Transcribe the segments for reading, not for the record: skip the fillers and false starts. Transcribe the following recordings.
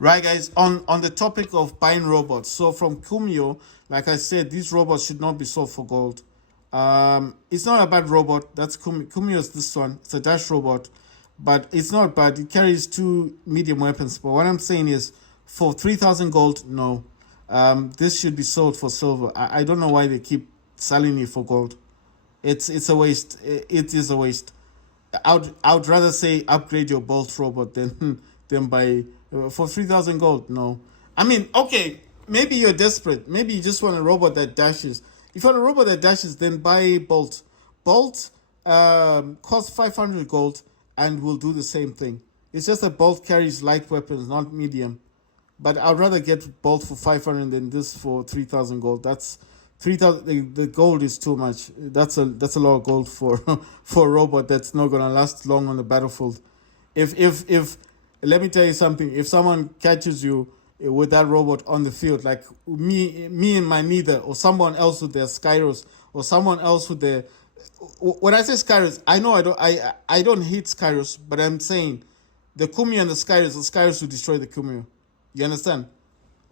Right, guys. On the topic of buying robots, so from Kumio, like I said, these robots should not be sold for gold. It's not a bad robot. That's Kumio is this one. It's a dash robot, but it's not bad. It carries two medium weapons. But what I'm saying is, for 3,000 gold, no. This should be sold for silver. I don't know why they keep selling it for gold. It's a waste. It is a waste. I would rather say upgrade your Bolt robot than than buy for 3,000 gold. No, I mean, okay, maybe you're desperate. Maybe you just want a robot that dashes. If you want a robot that dashes, then buy Bolt. Bolt costs 500 gold and will do the same thing. It's just that Bolt carries light weapons, not medium. But I'd rather get both for 500 than this for 3,000 gold. That's 3,000. The gold is too much. That's a lot of gold for for a robot that's not gonna last long on the battlefield. If let me tell you something. If someone catches you with that robot on the field, like me and my Neither, or someone else with their Skyros, or someone else with their, when I say Skyros, I know I don't hate Skyros, but I'm saying the Kumio and the Skyros will destroy the Kumio. You understand?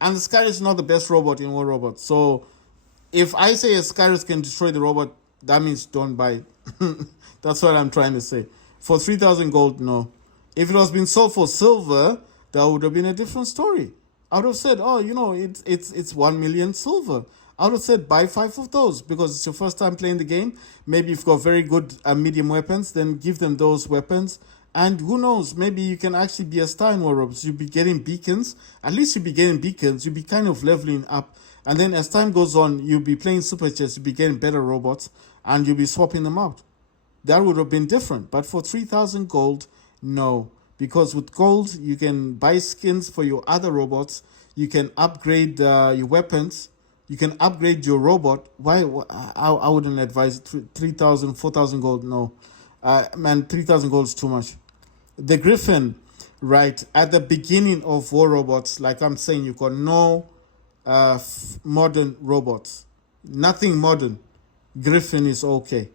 And the Skyros is not the best robot in War Robot. So if I say a Skyros can destroy the robot, that means don't buy it. That's what I'm trying to say. For 3,000 gold, no. If it was being sold for silver, that would have been a different story. I would have said, oh, it's 1 million silver. I would have said buy five of those because it's your first time playing the game. Maybe you've got very good medium weapons, then give them those weapons. And who knows, maybe you can actually be a star in War Robots. You'll be getting beacons. At least you'll be getting beacons. You'll be kind of leveling up. And then as time goes on, you'll be playing super chess. You'll be getting better robots. And you'll be swapping them out. That would have been different. But for 3,000 gold, no. Because with gold, you can buy skins for your other robots. You can upgrade your weapons. You can upgrade your robot. Why? I wouldn't advise 3,000, 4,000 gold. No. Man, 3,000 gold is too much. The Griffin, right, at the beginning of War Robots, like I'm saying, you've got no modern robots. Nothing modern. Griffin is okay.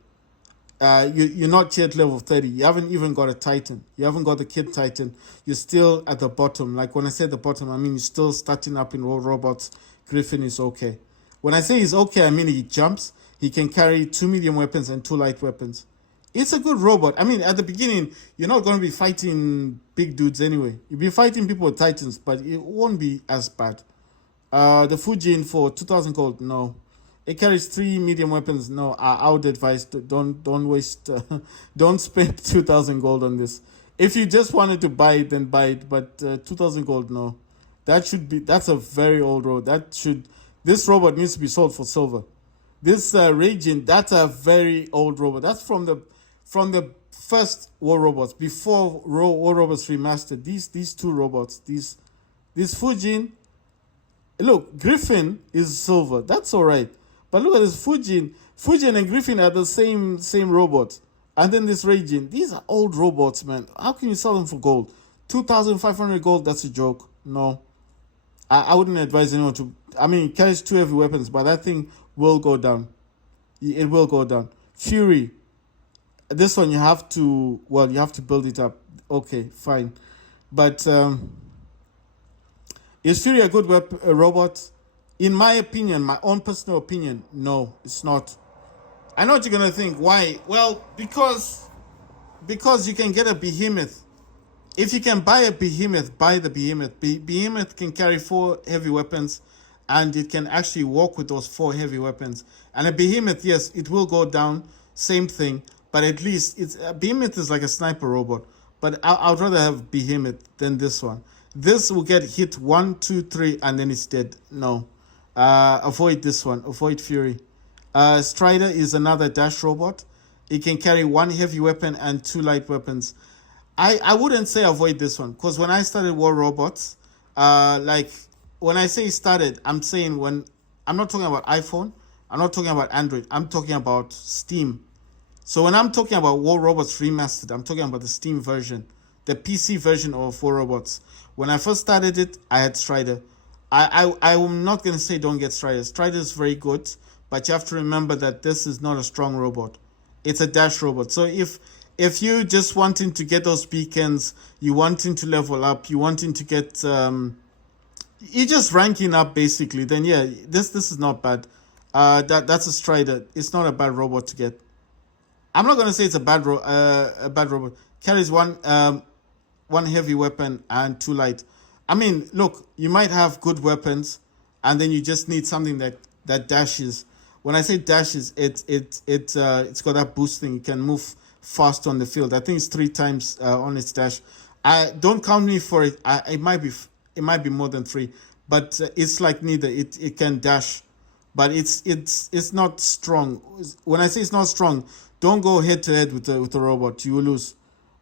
You're not yet level 30. You haven't even got a Titan. You haven't got the Kid Titan. You're still at the bottom. Like when I say the bottom, I mean you're still starting up in War Robots. Griffin is okay. When I say he's okay, I mean he jumps. He can carry two medium weapons and two light weapons. It's a good robot. I mean, at the beginning, you're not going to be fighting big dudes anyway. You'll be fighting people with Titans, but it won't be as bad. The Fujin for 2,000 gold, no. It carries three medium weapons. No, I would advise don't waste, don't spend 2,000 gold on this. If you just wanted to buy it, then buy it. But 2,000 gold, no. That's a very old robot. This robot needs to be sold for silver. This Raging, that's a very old robot. That's from the first War Robots before War Robots remastered. These two robots, this Fujin. Look, Griffin is silver. That's all right. But look at this Fujin. Fujin and Griffin are the same robot. And then this Raging. These are old robots, man. How can you sell them for gold? 2,500 gold. That's a joke. No, I wouldn't advise anyone to. I mean, it carries two heavy weapons, but that thing will go down. It will go down. Fury. This one you have to build it up. Okay, fine. But is Fury a good robot? In my opinion, my own personal opinion, no, it's not. I know what you're gonna think. Why? Well, because you can get a behemoth. If you can buy a behemoth, buy the behemoth. Behemoth can carry four heavy weapons, and it can actually walk with those four heavy weapons. And a behemoth, yes, it will go down. Same thing, but at least a behemoth is like a sniper robot. But I'd rather have behemoth than this one. This will get hit 1, 2, 3, and then it's dead. No, avoid this one. Avoid Fury. Strider is another dash robot. It can carry one heavy weapon and two light weapons. I wouldn't say avoid this one because when I started War Robots, like when I say started, I'm saying when I'm not talking about iPhone, I'm not talking about Android, I'm talking about Steam. So when I'm talking about War Robots Remastered, I'm talking about the Steam version, the PC version of War Robots. When I first started it, I had Strider. I'm not going to say don't get Strider. Strider is very good, but you have to remember that this is not a strong robot. It's a dash robot. So if you just wanting to get those beacons, you wanting to level up, you wanting to get You're just ranking up basically. Then yeah, this is not bad. That's a Strider. It's not a bad robot to get. I'm not gonna say it's a bad robot. Carries one heavy weapon and two light. I mean, look, you might have good weapons, and then you just need something that dashes. When I say dashes, it's got that boost thing. You can move fast on the field. I think it's three times on its dash. I don't count me for it. It might be more than three, but it's like neither. It can dash, but it's not strong. When I say it's not strong, don't go head to head with the robot. You will lose.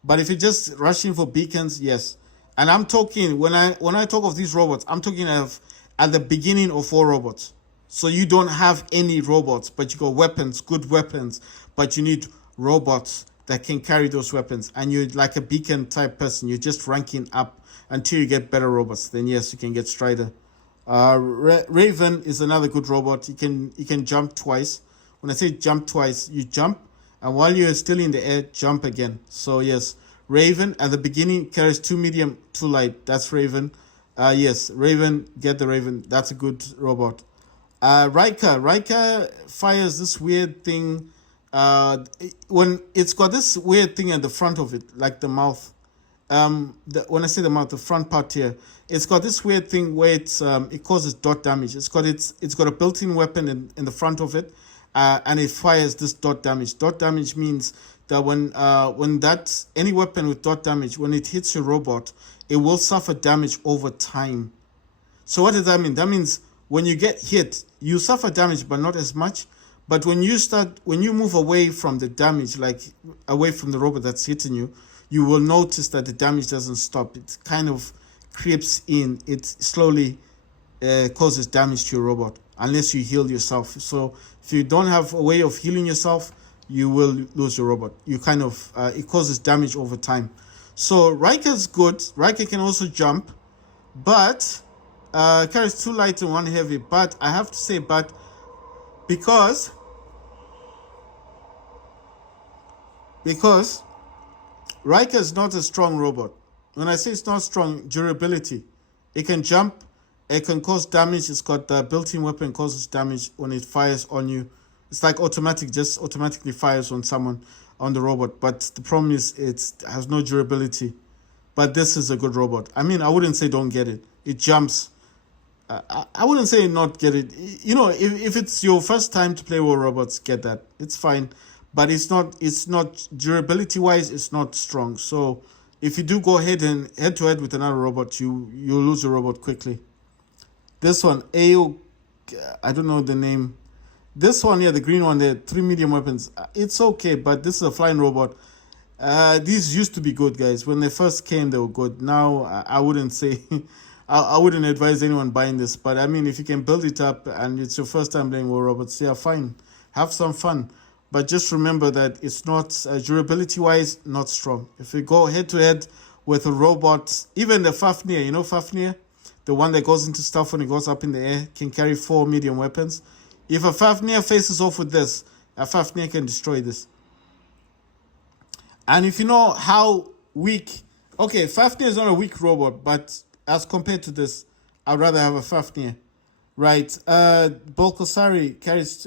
But if you're just rushing for beacons, yes. And I'm talking when I talk of these robots, I'm talking of at the beginning of all robots. So you don't have any robots, but you got weapons, good weapons, but you need robots that can carry those weapons. And you're like a beacon type person. You're just ranking up until you get better robots. Then yes, you can get Strider. Raven is another good robot. You can jump twice. When I say jump twice, you jump, and while you're still in the air, jump again. So yes, Raven at the beginning carries two medium, two light. That's Raven. Yes, Raven. Get the Raven. That's a good robot. Riker fires this weird thing. When it's got this weird thing at the front of it, like the mouth. When I say the mouth, the front part here, it's got this weird thing where it causes dot damage. It's got a built-in weapon in the front of it, and it fires this dot damage. Dot damage means that when that any weapon with dot damage, when it hits your robot, it will suffer damage over time. So what does that mean? That means when you get hit, you suffer damage, but not as much. But when you move away from the damage, like away from the robot that's hitting you, you will notice that the damage doesn't stop. It kind of creeps in. It slowly causes damage to your robot unless you heal yourself. So if you don't have a way of healing yourself, you will lose your robot. You kind of it causes damage over time. So Riker's good. Riker can also jump, but carries two light and one heavy. But I have to say, because because Riker is not a strong robot. When I say it's not strong, durability. It can jump, it can cause damage. It's got the built-in weapon causes damage when it fires on you. It's like automatic, just automatically fires on someone on the robot. But the problem is it has no durability. But this is a good robot. I mean, I wouldn't say don't get it. It jumps. I wouldn't say not get it. You know, if it's your first time to play War Robots, get that. It's fine. But it's not durability wise, it's not strong. So if you do go head to head with another robot, you lose the robot quickly. This one, AO, I don't know the name. This one, yeah, the green one there, three medium weapons. It's okay, but this is a flying robot. These used to be good, guys. When they first came, they were good. Now, I wouldn't say, I wouldn't advise anyone buying this. But I mean, if you can build it up and it's your first time playing War Robots, yeah, fine. Have some fun. But just remember that it's not, durability-wise, not strong. If you go head-to-head with a robot, even the Fafnir, you know Fafnir? The one that goes into stuff when it goes up in the air, can carry four medium weapons. If a Fafnir faces off with this, a Fafnir can destroy this. And if you know how weak... Okay, Fafnir is not a weak robot, but as compared to this, I'd rather have a Fafnir. Right, Bolkosari carries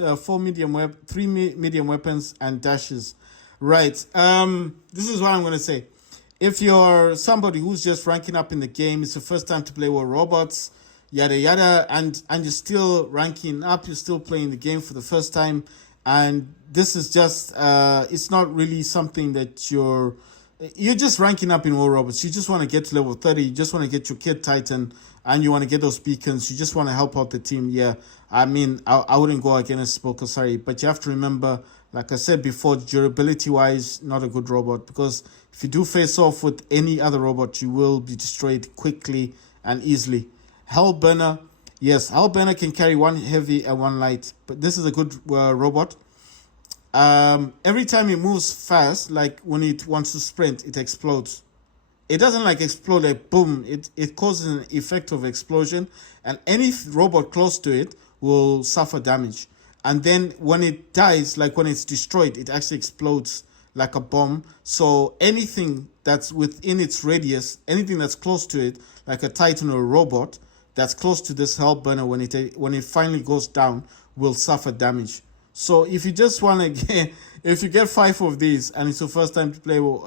three medium weapons and dashes. Right, this is what I'm gonna say. If you're somebody who's just ranking up in the game, it's the first time to play War Robots, yada yada, and you're still ranking up, you're still playing the game for the first time, and this is just it's not really something that you're just ranking up in War Robots. You just want to get to level 30. You just want to get your Kid Titan, and you want to get those beacons. You just want to help out the team. Yeah, I mean, I wouldn't go against Bolkosari, but you have to remember, like I said before, durability-wise, not a good robot, because if you do face off with any other robot, you will be destroyed quickly and easily. Hellburner, yes, Hellburner can carry one heavy and one light, but this is a good robot. Every time it moves fast, like when it wants to sprint, it explodes. It doesn't like explode like boom. It causes an effect of explosion, and any robot close to it will suffer damage. And then when it dies, like when it's destroyed, it actually explodes like a bomb. So anything that's within its radius, anything that's close to it, like a Titan or a robot, that's close to this hell burner, when it finally goes down, will suffer damage. So if you just want to get, if you get 5 of these and it's your first time to play war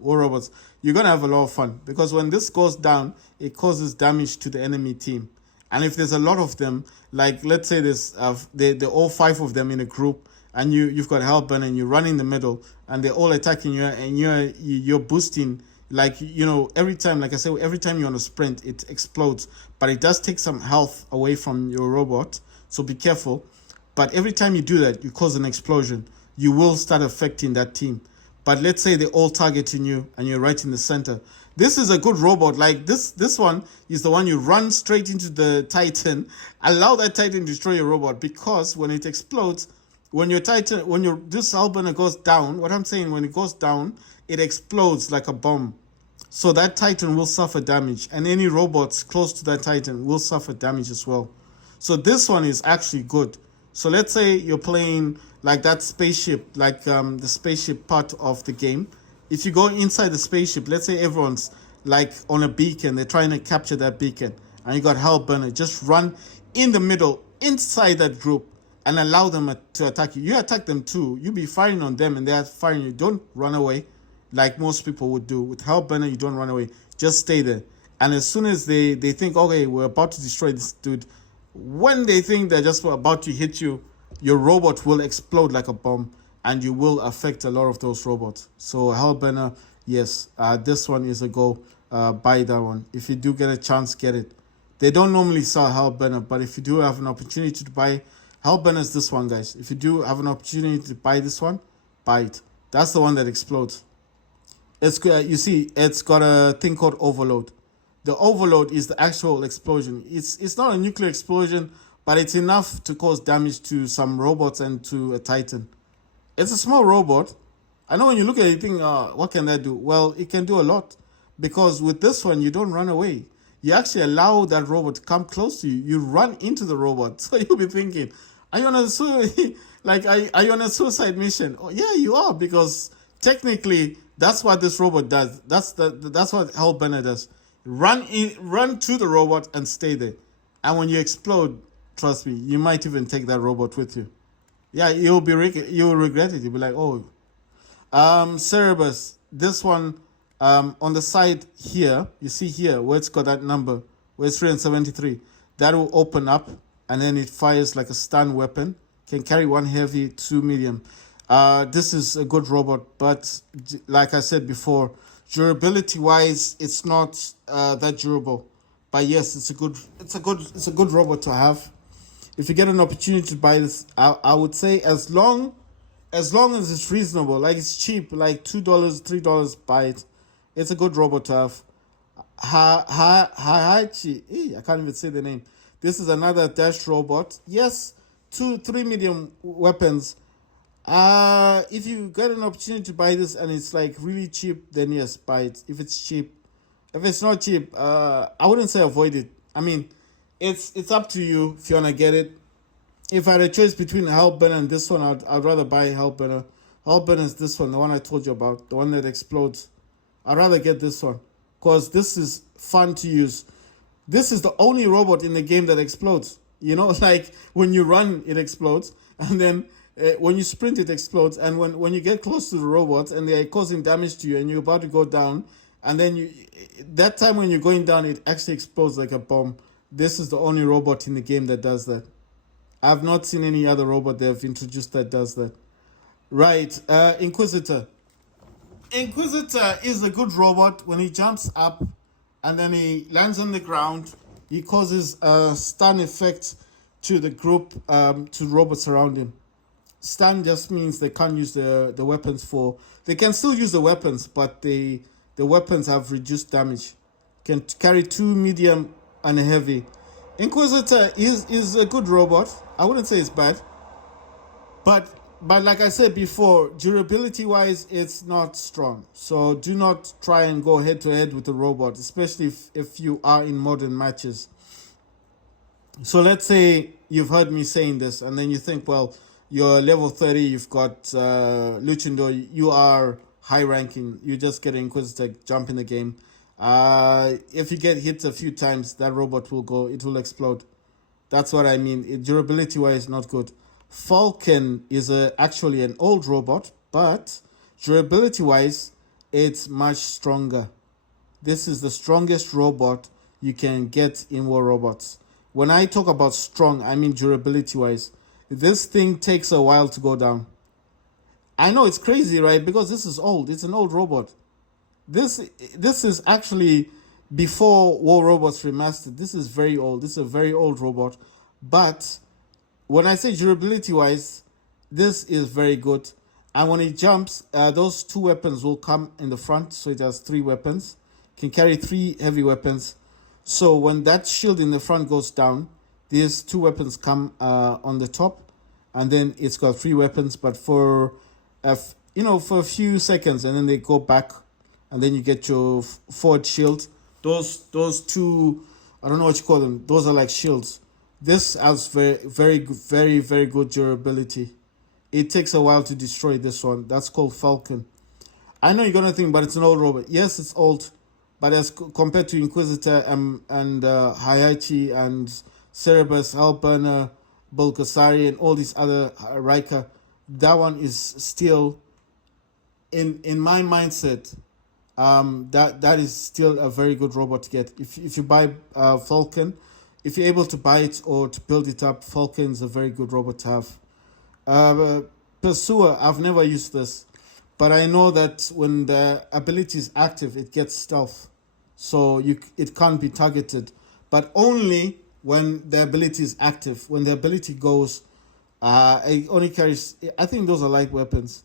robots, you're gonna have a lot of fun, because when this goes down, it causes damage to the enemy team. And if there's a lot of them, like let's say there's they're all 5 of them in a group, and you've got Hellburner and you run in the middle, and they're all attacking you, and you're boosting, like, every time, like I said, every time you're on a sprint, it explodes, but it does take some health away from your robot, so be careful. But every time you do that, you cause an explosion, you will start affecting that team. But let's say they're all targeting you and you're right in the center. This is a good robot. Like this one is the one you run straight into the Titan, allow that Titan to destroy your robot, because when it explodes, when this Hellburner goes down, what I'm saying, when it goes down, it explodes like a bomb. So that Titan will suffer damage, and any robots close to that Titan will suffer damage as well. So this one is actually good. So let's say you're playing like that spaceship, like the spaceship part of the game. If you go inside the spaceship, let's say everyone's like on a beacon, they're trying to capture that beacon, and you got Hellburner, just run in the middle, inside that group, and allow them to attack you. You attack them too. You be firing on them, and they're firing you. Don't run away like most people would do. With Hellburner, you don't run away. Just stay there. And as soon as they think, okay, we're about to destroy this dude, when they think they're just about to hit you, your robot will explode like a bomb, and you will affect a lot of those robots. So Hellburner, yes, this one is a go. Buy that one. If you do get a chance, get it. They don't normally sell Hellburner, but if you do have an opportunity to buy Hellburner, is this one, guys. If you do have an opportunity to buy this one, buy it. That's the one that explodes. It's you see, it's got a thing called overload. The overload is the actual explosion. It's not a nuclear explosion, but it's enough to cause damage to some robots and to a Titan. It's a small robot. I know when you look at it, you think, what can that do? Well, it can do a lot, because with this one, you don't run away. You actually allow that robot to come close to you. You run into the robot. So you'll be thinking, are you on a are you on a suicide mission? Oh, yeah, you are, because technically that's what this robot does. That's what Hellburner does. Run to the robot and stay there. And when you explode, trust me, you might even take that robot with you. Yeah, you'll regret it. You'll be like, oh. Cerebus, this one, on the side here, you see here where it's got that number, where it's 373, that will open up, and then it fires like a stun weapon. Can carry 1 heavy, 2 medium. This is a good robot, but like I said before, durability wise, it's not that durable. But yes, it's a good robot to have. If you get an opportunity to buy this, I would say as long as it's reasonable, like it's cheap, like $2, $3, buy it. It's a good robot to have. Hachi, I can't even say the name. This is another dash robot. Yes, 2-3 medium weapons. If you get an opportunity to buy this and it's like really cheap, then yes, buy it. If it's cheap. If it's not cheap, I wouldn't say avoid it. I mean, it's up to you if you wanna get it. If I had a choice between Hellburner and this one, I'd rather buy Hellburner. Hellburner is this one, the one I told you about, the one that explodes. I'd rather get this one, because this is fun to use. This is the only robot in the game that explodes. Like when you run, it explodes, and then when you sprint, it explodes, and when you get close to the robots and they're causing damage to you and you're about to go down, and then that time when you're going down, it actually explodes like a bomb. This is the only robot in the game that does that. I've not seen any other robot they have introduced that does that. Right, Inquisitor. Inquisitor is a good robot. When he jumps up and then he lands on the ground, he causes a stun effect to the group, to robots around him. Stun just means they can't use the weapons for... They can still use the weapons, but the weapons have reduced damage. Can carry 2 medium and a heavy. Inquisitor is a good robot. I wouldn't say it's bad. But like I said before, durability wise, it's not strong. So do not try and go head to head with the robot, especially if you are in modern matches. So let's say you've heard me saying this, and then you think, well, you're level 30, you've got Luchindor, you are high ranking, you just get an Inquisitor, jump in the game. If you get hit a few times, that robot will go. It will explode. That's what I mean. Durability wise, not good. Falcon is actually an old robot, but durability wise, it's much stronger. This is the strongest robot you can get in War Robots. When I talk about strong, I mean durability wise. This thing takes a while to go down. I know it's crazy, right? Because this is old. It's an old robot. This is actually before War Robots Remastered. This is very old. This is a very old robot. But when I say durability wise, this is very good. And when it jumps, those two weapons will come in the front. So it has 3 weapons. Can carry 3 heavy weapons. So when that shield in the front goes down, these 2 weapons come on the top, and then it's got 3 weapons. But for for a few seconds, and then they go back, and then you get your forward shield. Those 2, I don't know what you call them. Those are like shields. This has very good durability. It takes a while to destroy this one. That's called Falcon. I know you're gonna think, but it's an old robot. Yes, it's old. But as compared to Inquisitor and Hayachi and Cerebus, Hellburner, Bulgasari, and all these other Riker, that one is still, in my mindset, that is still a very good robot to get. If you buy Falcon, if you're able to buy it or to build it up, Falcon is a very good robot to have. Pursuer, I've never used this, but I know that when the ability is active, it gets stealth. So it can't be targeted, but only when the ability is active. When the ability goes, it only carries. I think those are light weapons.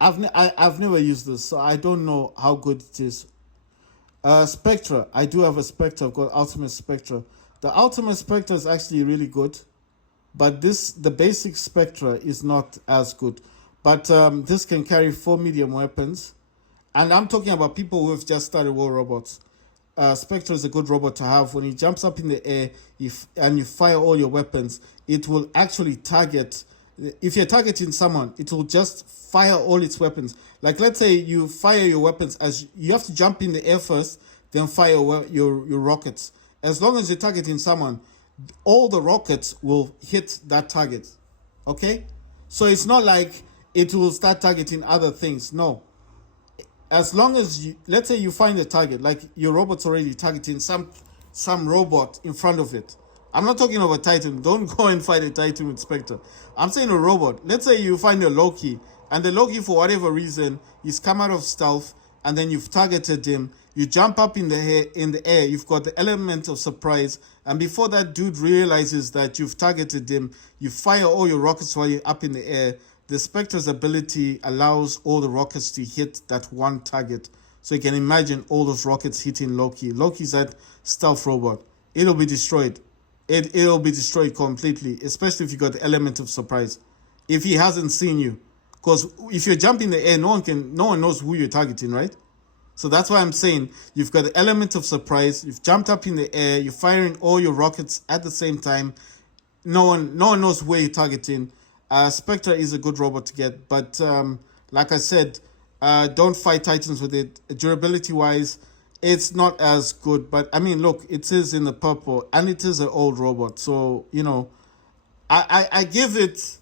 I've never used this, so I don't know how good it is. Spectra, I do have a Spectra. I've got Ultimate Spectra. The Ultimate Spectra is actually really good, but the basic Spectra is not as good. But this can carry 4 medium weapons. And I'm talking about people who have just started War Robots. Spectre is a good robot to have. When he jumps up in the air and you fire all your weapons, it will actually target. If you're targeting someone, it will just fire all its weapons. Like, let's say you fire your weapons, as you have to jump in the air first, then fire your rockets. As long as you're targeting someone, all the rockets will hit that target. Okay? So it's not like it will start targeting other things. No. As long as let's say you find a target, like your robot's already targeting some robot in front of it. I'm not talking of a Titan. Don't go and fight a Titan with Spectre. I'm saying a robot. Let's say you find a Loki, and the Loki, for whatever reason, he's come out of stealth, and then you've targeted him. You jump up in the air. You've got the element of surprise, and before that dude realizes that you've targeted him, you fire all your rockets while you're up in the air. The Spectre's ability allows all the rockets to hit that one target. So you can imagine all those rockets hitting Loki. Loki's that stealth robot. It'll be destroyed. It'll be destroyed completely, especially if you got the element of surprise. If he hasn't seen you. Because if you're jumping in the air, no one knows who you're targeting, right? So that's why I'm saying you've got the element of surprise. You've jumped up in the air. You're firing all your rockets at the same time. No one knows where you're targeting. Spectre is a good robot to get, but like I said, don't fight Titans with it. Durability wise, it's not as good. But I mean, look, it is in the purple, and it is an old robot. So I give it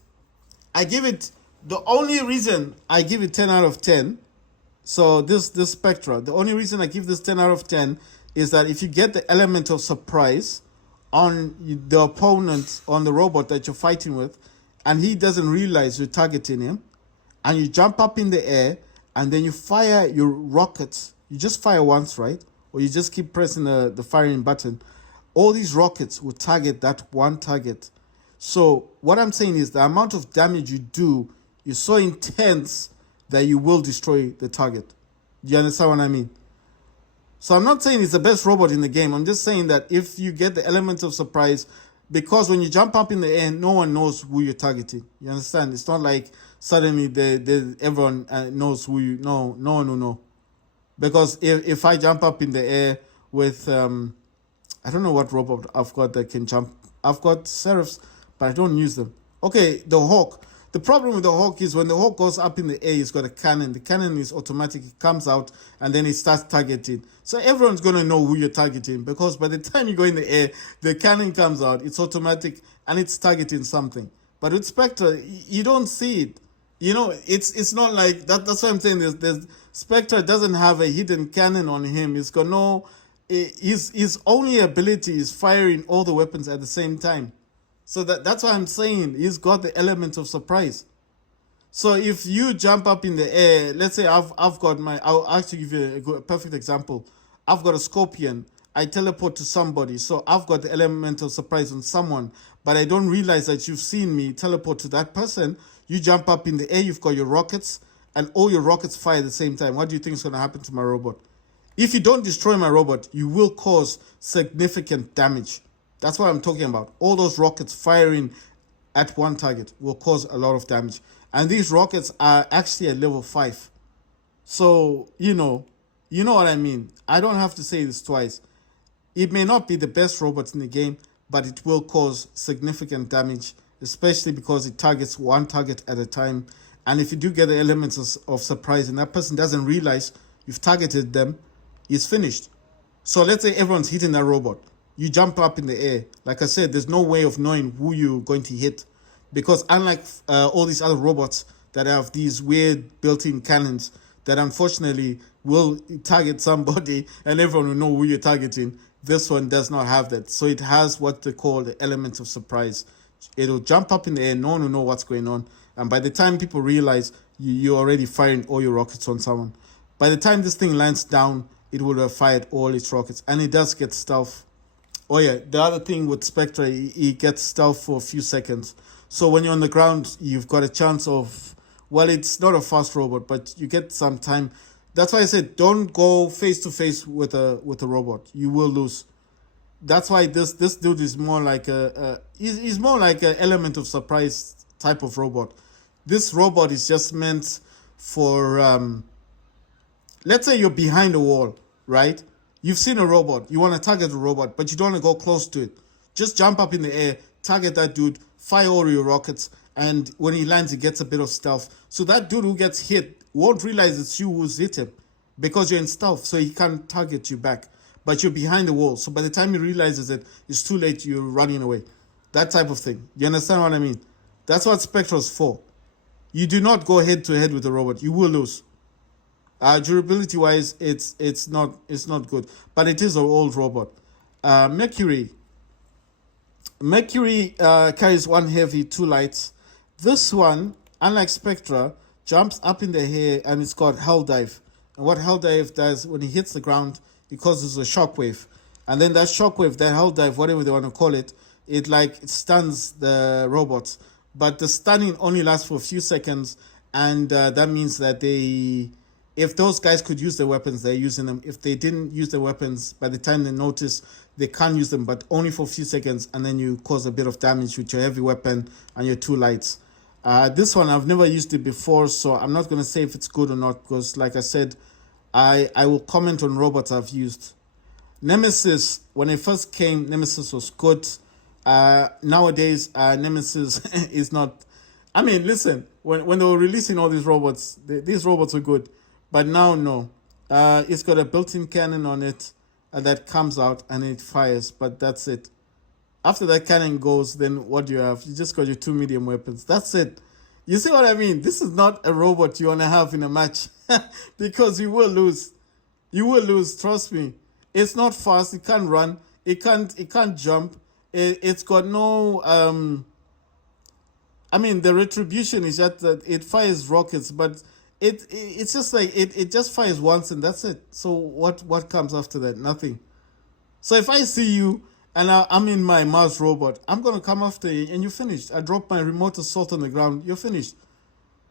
the only reason I give it 10 out of 10. So this Spectra, the only reason I give this 10 out of 10 is that if you get the element of surprise on the opponent, on the robot that you're fighting with, and he doesn't realize you're targeting him, and you jump up in the air, and then you fire your rockets. You just fire once, right? Or you just keep pressing the firing button. All these rockets will target that one target. So what I'm saying is the amount of damage you do is so intense that you will destroy the target. Do you understand what I mean? So I'm not saying it's the best robot in the game. I'm just saying that if you get the element of surprise, because when you jump up in the air, no one knows who you're targeting. You understand? It's not like suddenly everyone knows who you... No. Because if I jump up in the air with... I don't know what robot I've got that can jump. I've got Seraphs, but I don't use them. Okay, the Hawk. The problem with the Hawk is when the Hawk goes up in the air, it's got a cannon. The cannon is automatic. It comes out and then it starts targeting. So everyone's going to know who you're targeting because by the time you go in the air, the cannon comes out. It's automatic and it's targeting something. But with Spectre, you don't see it. You know, it's not like that. That's why I'm saying there's Spectre doesn't have a hidden cannon on him. It's got no. His only ability is firing all the weapons at the same time. So that's why I'm saying he's got the element of surprise. So if you jump up in the air, let's say I've got I'll actually give you a perfect example. I've got a scorpion. I teleport to somebody, so I've got the element of surprise on someone, but I don't realize that you've seen me teleport to that person. You jump up in the air, you've got your rockets, and all your rockets fire at the same time. What do you think is going to happen to my robot? If you don't destroy my robot, you will cause significant damage. That's what I'm talking about. All those rockets firing at one target will cause a lot of damage. And these rockets are actually at level 5. So, you know what I mean. I don't have to say this twice. It may not be the best robot in the game, but it will cause significant damage, especially because it targets one target at a time. And if you do get the elements of surprise and that person doesn't realize you've targeted them, it's finished. So let's say everyone's hitting that robot. You jump up in the air. Like I said, there's no way of knowing who you're going to hit. Because unlike all these other robots that have these weird built-in cannons that unfortunately will target somebody and everyone will know who you're targeting, this one does not have that. So it has what they call the element of surprise. It'll jump up in the air, no one will know what's going on. And by the time people realize you're already firing all your rockets on someone, by the time this thing lands down, it would have fired all its rockets. And it does get stealth. Oh yeah, the other thing with Spectre, he gets stealth for a few seconds. So when you're on the ground, you've got a chance of, well, it's not a fast robot, but you get some time. That's why I said don't go face to face with a robot. You will lose. That's why this dude is more like he's more like an element of surprise type of robot. This robot is just meant for let's say you're behind a wall, right? You've seen a robot, you want to target a robot, but you don't want to go close to it. Just jump up in the air, target that dude, fire all your rockets, and when he lands, he gets a bit of stealth. So that dude who gets hit won't realize it's you who's hit him because you're in stealth, so he can't target you back. But you're behind the wall, so by the time he realizes it, it's too late, you're running away. That type of thing. You understand what I mean? That's what Spectre's for. You do not go head to head with the robot. You will lose. Durability wise, it's not good, but it is an old robot. Mercury carries one heavy, two lights. This one, unlike Spectra, jumps up in the air and it's called Hell Dive. And what Hell Dive does, when it hits the ground, it causes a shockwave. And then that shockwave, that Hell Dive, whatever they want to call it, it stuns the robots. But the stunning only lasts for a few seconds, and that means that if those guys could use their weapons, they're using them. If they didn't use their weapons, by the time they notice, they can't use them, but only for a few seconds, and then you cause a bit of damage with your heavy weapon and your two lights. This one, I've never used it before, so I'm not going to say if it's good or not, because like I said, I will comment on robots I've used. Nemesis, when it first came, Nemesis was good. Nowadays, Nemesis is not. I mean, listen, when they were releasing all these robots, these robots were good. But now, no. It's got a built-in cannon on it that comes out and it fires, but that's it. After that cannon goes, then what do you have? You just got your two medium weapons. That's it. You see what I mean? This is not a robot you want to have in a match because you will lose. You will lose, trust me. It's not fast. It can't run. It can't jump. It's got no... I mean, the retribution is just that it fires rockets, but... It's just like it just fires once and that's it. So what comes after that? Nothing. So if I see you and I'm in my Mars robot, I'm gonna come after you and you're finished. I drop my remote assault on the ground, you're finished.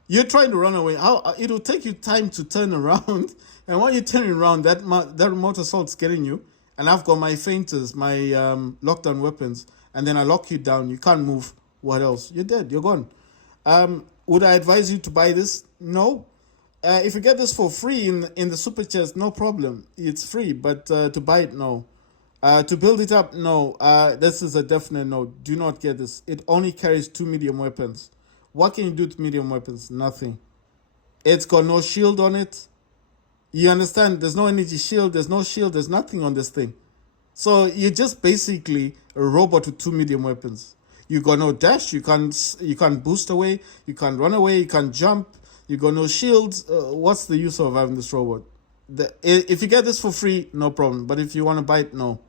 You're trying to run away. How it'll take you time to turn around, and while you're turning around, that remote assault's getting you. And I've got my feinters, my lockdown weapons, and then I lock you down. You can't move. What else? You're dead. You're gone. Would I advise you to buy this? No. If you get this for free in the super chest, no problem. It's free, but to buy it, no. To build it up, no. This is a definite no. Do not get this. It only carries two medium weapons. What can you do to medium weapons? Nothing. It's got no shield on it. You understand? There's no energy shield. There's no shield. There's nothing on this thing. So you're just basically a robot with 2 medium weapons. You got no dash. You can't boost away. You can't run away. You can't jump. You got no shields. What's the use of having this robot? If you get this for free, no problem. But if you want to buy it, no.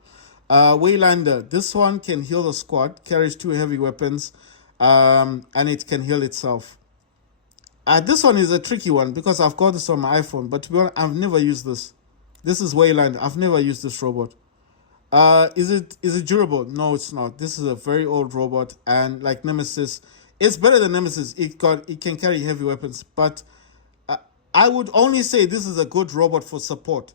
Waylander. This one can heal the squad. Carries 2 heavy weapons, and it can heal itself. This one is a tricky one because I've got this on my iPhone, but to be honest, I've never used this. This is Wayland. I've never used this robot. Is it durable? No, it's not. This is a very old robot, and like Nemesis, it's better than Nemesis. It can carry heavy weapons, but I would only say this is a good robot for support.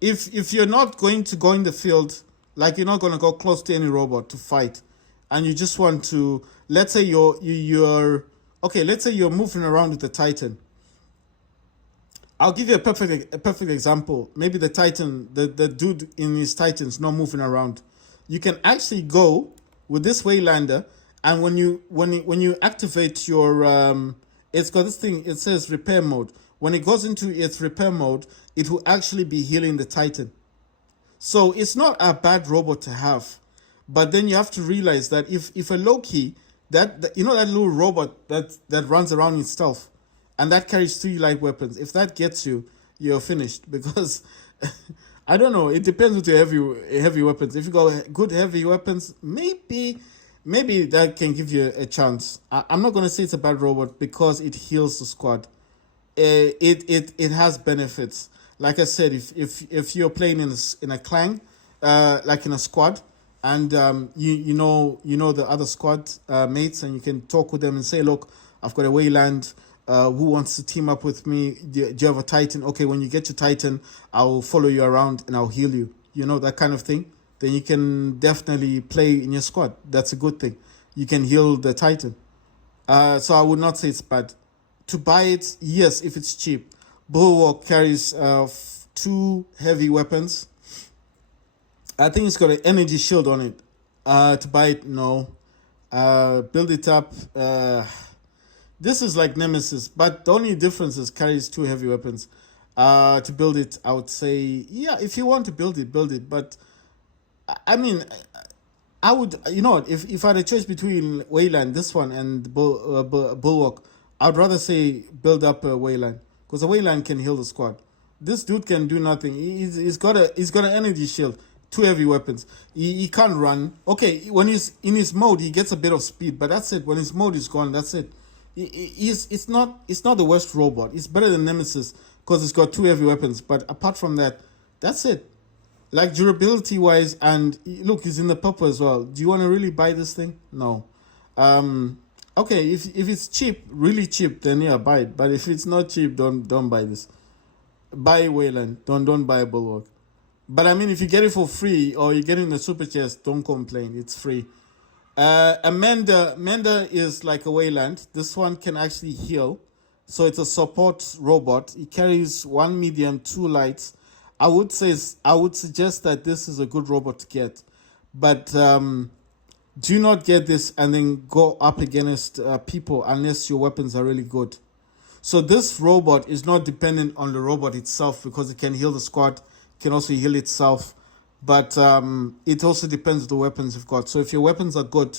If you're not going to go in the field, like you're not going to go close to any robot to fight, and you just want to, let's say you're okay, let's say you're moving around with the Titan. I'll give you a perfect example. Maybe the Titan, the dude in his Titan's not moving around. You can actually go with this Waylander, and when you activate your it's got this thing. It says repair mode. When it goes into its repair mode, it will actually be healing the Titan. So it's not a bad robot to have, but then you have to realize that if a Loki, that you know that little robot that runs around in stealth, and that carries 3 light weapons, if that gets you, you're finished. Because I don't know, it depends with your heavy weapons. If you got good heavy weapons, maybe that can give you a chance. I'm not gonna say it's a bad robot because it heals the squad. It has benefits. Like I said, if you're playing in a clan, like in a squad, and you know the other squad mates, and you can talk with them and say, look, I've got a Wayland. Who wants to team up with me? Do you have a Titan? Okay, when you get your Titan, I'll follow you around and I'll heal you. You know, that kind of thing. Then you can definitely play in your squad. That's a good thing. You can heal the Titan. So I would not say it's bad. To buy it, yes, if it's cheap. Bulwark carries 2 heavy weapons. I think it's got an energy shield on it. To buy it, no. Build it up. This is like Nemesis, but the only difference is carries 2 heavy weapons. To build it, I would say, yeah, if you want to build it, build it. But I mean, I would, you know, if I had a choice between Wayland, this one, and Bulwark, I'd rather say build up a Wayland, because a Wayland can heal the squad. This dude can do nothing. He's got an energy shield, 2 heavy weapons. He can't run. Okay, when he's in his mode, he gets a bit of speed, but that's it. When his mode is gone, that's it. It's not the worst robot. It's better than Nemesis because it's got 2 heavy weapons. But apart from that, that's it. Like durability wise, and look, it's in the purple as well. Do you want to really buy this thing? No. Okay, if it's cheap, really cheap, then yeah, buy it. But if it's not cheap, don't buy this. Buy Wayland. Don't buy a Bulwark. But I mean, if you get it for free or you get it in the super chest, don't complain. It's free. Mender is like a Wayland. This one can actually heal. So it's a support robot. It carries 1 medium, 2 lights. I would suggest that this is a good robot to get. But do not get this and then go up against people unless your weapons are really good. So this robot is not dependent on the robot itself because it can heal the squad, can also heal itself. But it also depends on the weapons you've got. So if your weapons are good,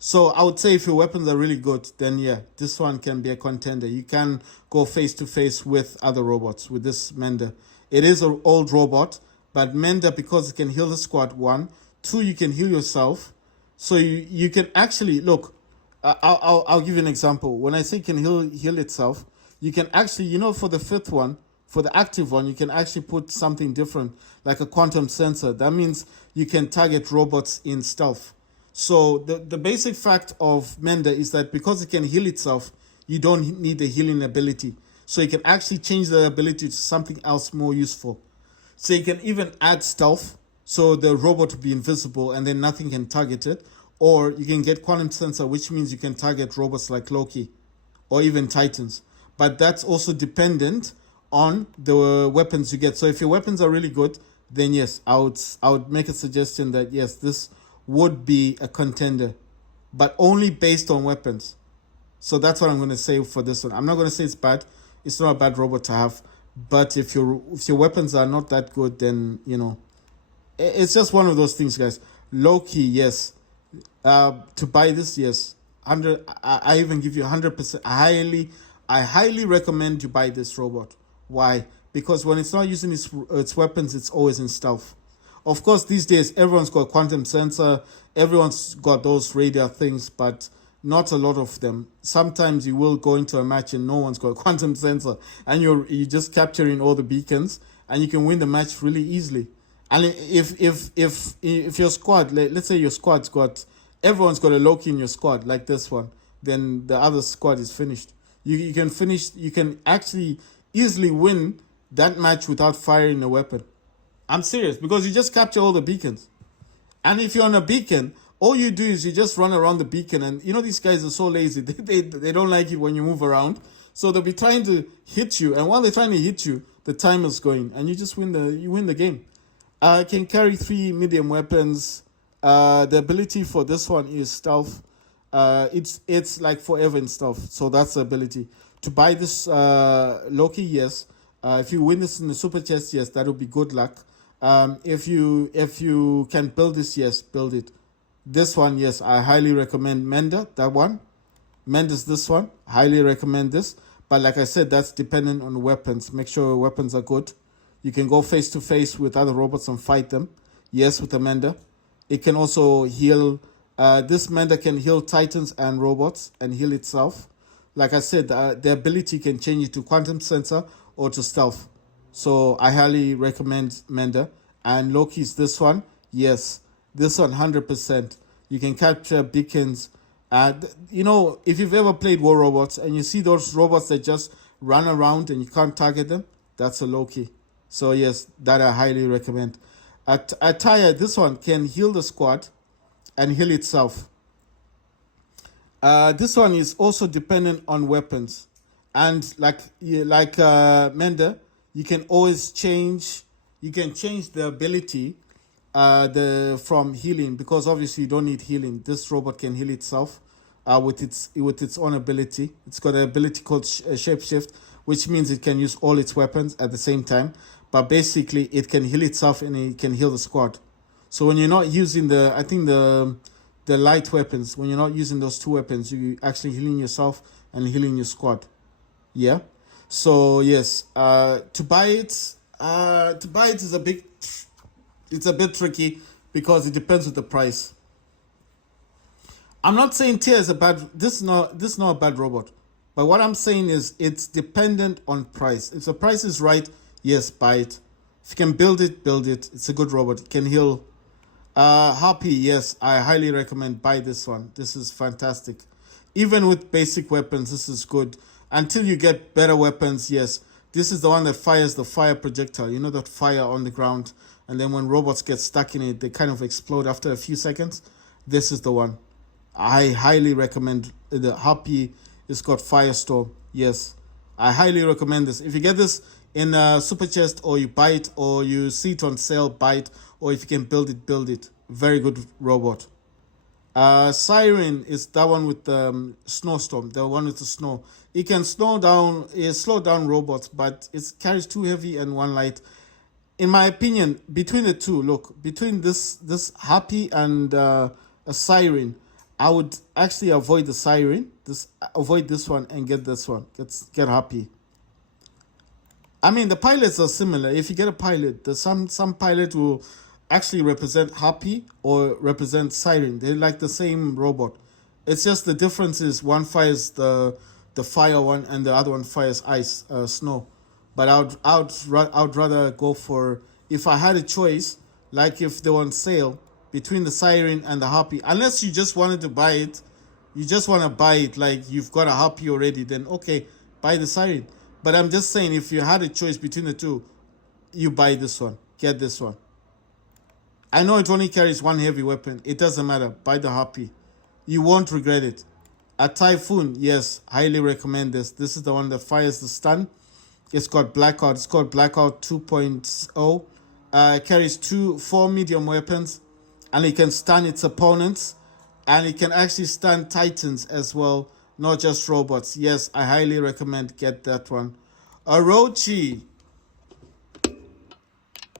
so I would say if your weapons are really good, then yeah, this one can be a contender. You can go face to face with other robots with this Mender. It is an old robot, but Mender, because it can heal the squad, 1. 2, you can heal yourself. So you can actually, look, I'll give you an example. When I say it can heal itself, you can actually, you know, for the 5th one, for the active one, you can actually put something different, like a quantum sensor. That means you can target robots in stealth. So the basic fact of Mender is that because it can heal itself, you don't need the healing ability. So you can actually change the ability to something else more useful. So you can even add stealth, so the robot will be invisible and then nothing can target it. Or you can get quantum sensor, which means you can target robots like Loki or even Titans. But that's also dependent on the weapons you get. So if your weapons are really good, then yes, I would make a suggestion that yes, this would be a contender, but only based on weapons. So that's what I'm going to say for this one. I'm not going to say it's bad. It's not a bad robot to have. But if your weapons are not that good, then it's just one of those things, guys. Low key, yes. To buy this, yes. 100. I even give you 100%. I highly recommend you buy this robot. Why? Because when it's not using its weapons, it's always in stealth. Of course, these days everyone's got quantum sensor, everyone's got those radar things, but not a lot of them. Sometimes you will go into a match and no one's got a quantum sensor, and you're just capturing all the beacons, and you can win the match really easily. And if your squad, let's say your squad's got everyone's got a Loki in your squad like this one, then the other squad is finished. You can finish. You can actually easily win that match without firing a weapon. I'm serious, because you just capture all the beacons. And if you're on a beacon, all you do is you just run around the beacon. And these guys are so lazy. They don't like it when you move around. So they'll be trying to hit you. And while they're trying to hit you, the timer's going. And you just win the game. Can carry 3 medium weapons. The ability for this one is stealth. It's like forever in stealth. So that's the ability. To buy this Loki, yes. If you win this in the super chest, yes, that will be good luck. If you can build this, yes, build it. This one, yes, I highly recommend Mender, that one. Mender's this one, highly recommend this. But like I said, that's dependent on weapons. Make sure your weapons are good. You can go face to face with other robots and fight them. Yes, with the Mender. It can also heal. This Mender can heal titans and robots and heal itself. Like I said, the ability can change it to quantum sensor or to stealth. So I highly recommend Mender. And Loki's this one. Yes, this one 100%. You can capture beacons. If you've ever played War Robots and you see those robots that just run around and you can't target them, that's a Loki. So yes, that I highly recommend. Attire, this one can heal the squad and heal itself. This one is also dependent on weapons. And like Mender, you can always change. You can change the ability, from healing, because obviously you don't need healing. This robot can heal itself, with its own ability. It's got an ability called shapeshift, which means it can use all its weapons at the same time. But basically, it can heal itself and it can heal the squad. So when you're not using the light weapons, when you're not using those 2 weapons, you actually healing yourself and healing your squad. Yeah. So yes, to buy it is it's a bit tricky because it depends on the price. I'm not saying Tier is a bad. This is not a bad robot, but what I'm saying is it's dependent on price. If the price is right, yes, buy it. If you can build it, build it. It's a good robot. It can heal. Happy, yes, I highly recommend buy this one. This is fantastic. Even with basic weapons, this is good. Until you get better weapons, yes. This is the one that fires the fire projectile. You know, that fire on the ground. And then when robots get stuck in it, they kind of explode after a few seconds. This is the one. I highly recommend the Happy. It's got Firestorm. Yes, I highly recommend this. If you get this in a super chest, or you buy it, or you see it on sale, buy it. Or if you can build it, build it. Very good robot. Siren is that one with the snowstorm, the one with the snow. It can slow down robots, but it carries 2 heavy and 1 light. In my opinion, between the two, look, between this Happy and a Siren, I would actually avoid the Siren. Avoid this one and get this one. Get Happy. I mean, the pilots are similar. If you get a pilot, there's some pilot will actually represent Happy or represent Siren. They're like the same robot. It's just the difference is one fires the fire one and the other one fires ice, snow. But I would rather go for, if I had a choice, like if they were on sale between the Siren and the Happy, unless you just wanted to buy it, you just want to buy it like you've got a Happy already, then okay, buy the Siren. But I'm just saying, if you had a choice between the two, you buy this one, get this one. I know it only carries 1 heavy weapon. It doesn't matter. Buy the Happy. You won't regret it. A Typhoon, yes, highly recommend this. This is the one that fires the stun. It's got Blackout. It's called Blackout 2.0. Carries 4 medium weapons. And it can stun its opponents. And it can actually stun Titans as well. not just robots. Yes, I highly recommend get that one. Orochi,